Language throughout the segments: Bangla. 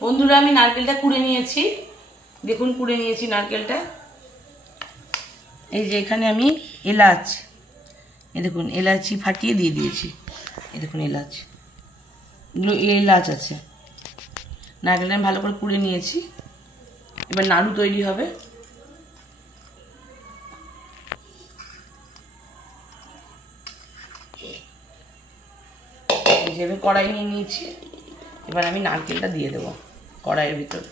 বন্ধুরা আমি নারকেলটা কুড়ে নিয়েছি, দেখুন কুড়ে নিয়েছি নারকেলটা। এই যে এখানে আমি এলাচ, এই দেখুন এলাচি ফাটিয়ে দিয়ে দিয়েছি, এই দেখুন এলাচ, এগুলো এলাচ আছে। নারকেলটা আমি ভালো করে কুড়ে নিয়েছি। এবার নাড়ু তৈরি হবে। আমি কড়াই নিয়ে নিয়েছি, এবার আমি নারকেলটা দিয়ে দেবো কড়াইয়ের ভিতর।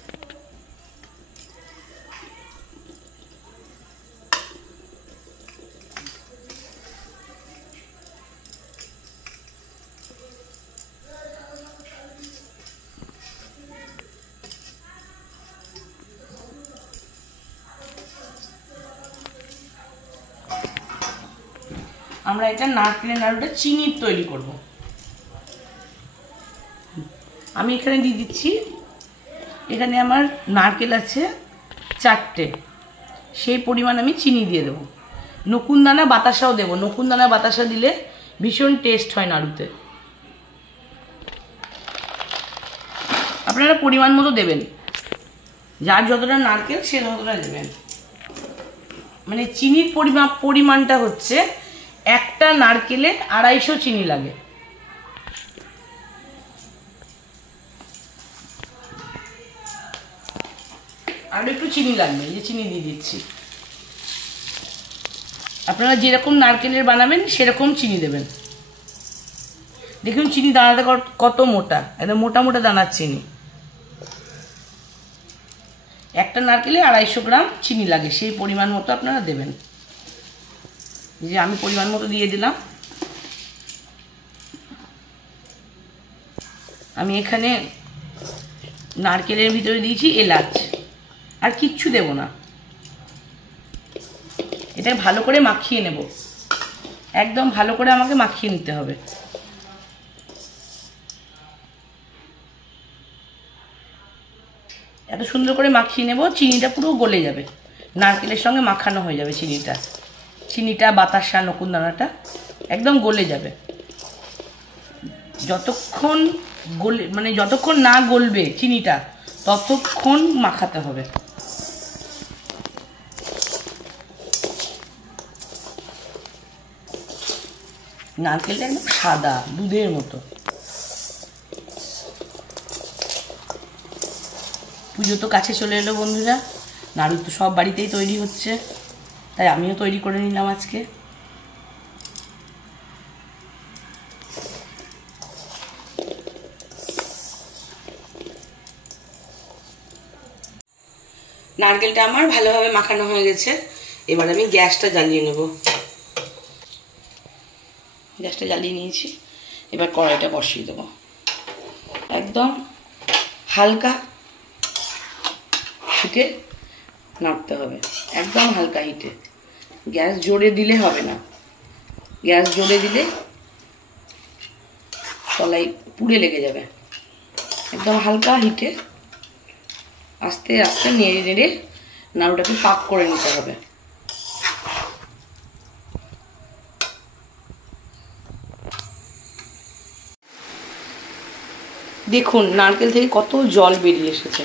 আমরা এটা নারকেলের নাড়ুটা চিনির তৈরি করব। আমি এখানে দিয়ে দিচ্ছি, এখানে আমার নারকেল আছে 4টে, সেই পরিমাণ আমি চিনি দিয়ে দেবো। নকুনদানা বাতাসাও দেবো, নকুনদানা বাতাসা দিলে ভীষণ টেস্ট হয় নাড়ুতে। আপনারা পরিমাণ মতো দেবেন, যার যতটা নারকেল সে ততটা দেবেন। মানে চিনির পরিমাণটা হচ্ছে একটা নারকেলে 250 চিনি লাগে। আর একটু চিনি লাগবে, এই যে চিনি দিয়ে দিচ্ছি। আপনারা যেরকম নারকেলের বানাবেন সেরকম চিনি দেবেন। দেখুন চিনি দানাটা কত মোটা, একদম মোটা মোটা দানার চিনি। একটা নারকেলে 250 গ্রাম চিনি লাগে, সেই পরিমাণ মতো আপনারা দেবেন। যে আমি পরিমাণ মতো দিয়ে দিলাম। আমি এখানে নারকেলের ভিতরে দিয়েছি এলাচ, আর কিচ্ছু দেব না। এটা ভালো করে মাখিয়ে নেব, একদম ভালো করে আমাকে মাখিয়ে নিতে হবে। এত সুন্দর করে মাখিয়ে নেব, চিনিটা পুরো গলে যাবে, নারকেলের সঙ্গে মাখানো হয়ে যাবে। চিনিটা বাতাসা নকুনদানাটা একদম গলে যাবে। যতক্ষণ যতক্ষণ না গলবে চিনিটা ততক্ষণ মাখাতে হবে। নারকেলটা একদম সাদা দুধের মতো। পুজো তো কাছে চলে এলো বন্ধুরা, নাড়ু তো সব বাড়িতেই তৈরি হচ্ছে, তাই আমিও তৈরি করে নিলাম আজকে। নারকেলটা আমার ভালোভাবে মাখানো হয়ে গেছে, এবার আমি গ্যাসটা জ্বালিয়ে নেব। গ্যাসটা জ্বালিয়ে নিয়েছি, এবার কড়াইটা বসিয়ে দেবো। একদম হালকা হিটে নাড়তে হবে, একদম হালকা হিটে। গ্যাস জোরে দিলে হবে না, গ্যাস জোরে দিলে তলায় পুড়ে লেগে যাবে। একদম হালকা হিটে আস্তে আস্তে নেড়ে নেড়ে নাড়ুটাকে পাক করে নিতে হবে। দেখুন নারকেল থেকে কত জল বেরিয়ে এসেছে।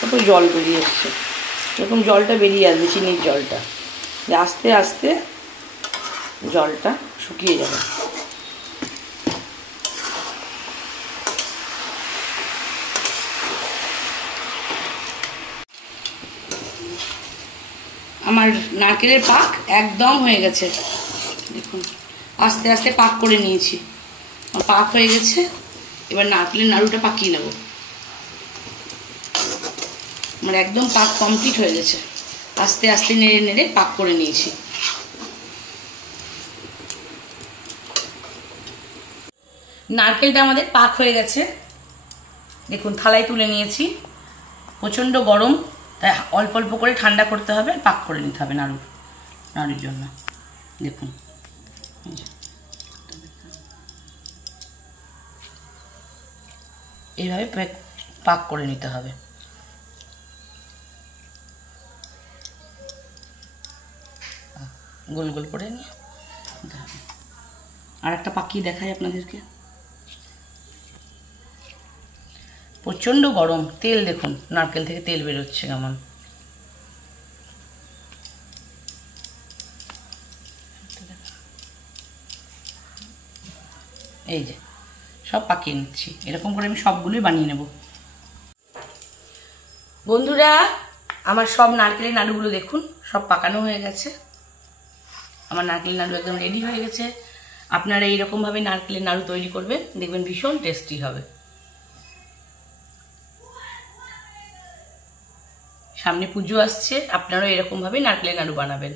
কত জল বেরিয়ে এসছে, এরকম জলটা বেরিয়ে আসবে, চিনির জলটা। আস্তে আস্তে জলটা শুকিয়ে যাবে। আমার নারকেলের পাক একদম হয়ে গেছে, দেখুন আস্তে আস্তে পাক করে নিয়েছি। আমার পাক হয়ে গেছে, এবার নারকেলের নাড়ুটা পাকিয়ে নেব। আমার একদম পাক কমপ্লিট হয়ে গেছে, আস্তে আস্তে নেড়ে নেড়ে পাক করে নিয়েছি। নারকেলটা আমাদের পাক হয়ে গেছে, দেখুন থালায় তুলে নিয়েছি। প্রচণ্ড গরম, তাই অল্প অল্প করে ঠান্ডা করতে হবে, পাক করে নিতে হবে নাড়ুর জন্য। দেখুন এইভাবে পাক করে নিতে হবে। গোল গোল করে নিয়ে আর একটা পাকিয়ে দেখাই আপনাদেরকে। প্রচণ্ড গরম, তেল দেখুন নারকেল থেকে তেল বেরোচ্ছে কেমন। এই যে সব পাকিয়ে নিচ্ছি, এরকম করে আমি সবগুলোই বানিয়ে নেব। বন্ধুরা আমার সব নারকেলের নাড়ুগুলো দেখুন সব পাকানো হয়ে গেছে। আমার নারকেলের নাড়ু একদম রেডি হয়ে গেছে। আপনারা এইরকমভাবে নারকেলের নাড়ু তৈরি করবেন, দেখবেন ভীষণ টেস্টি হবে। সামনে পুজো আসছে, আপনারাও এরকমভাবে নারকেলের নাড়ু বানাবেন।